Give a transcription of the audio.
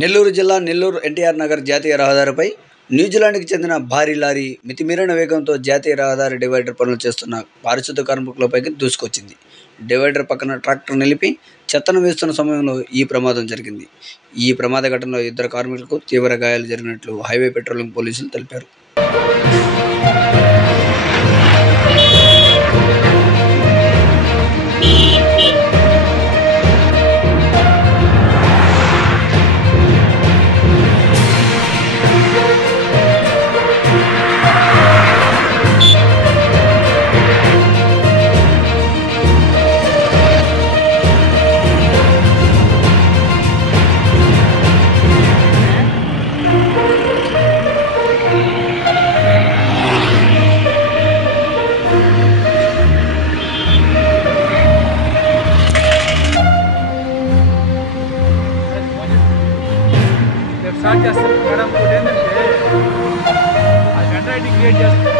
నెల్లూరు జిల్లా నెల్లూరు ఎన్టీఆర్ నగర్ జాతీయ రహదారిపై న్యూజిలాండ్కి చెందిన భారీ లారీ మితిమీరిన వేగంతో జాతీయ రహదారి డివైడర్ పనులు చేస్తున్న పారిశుద్ధ కార్మికులపైకి దూసుకొచ్చింది. డివైడర్ పక్కన ట్రాక్టర్ నిలిపి చెత్తను వేస్తున్న సమయంలో ఈ ప్రమాదం జరిగింది. ఈ ప్రమాద ఘటనలో 2 కార్మికులకు తీవ్ర గాయాలు జరిగినట్లు హైవే పెట్రోలింగ్ పోలీసులు తెలిపారు. స్టార్ట్ చేస్తారు మేడం. ఇంకోటి ఏంటంటే ఆ జనరేటింగ్ క్రియేట్ చేస్తారు.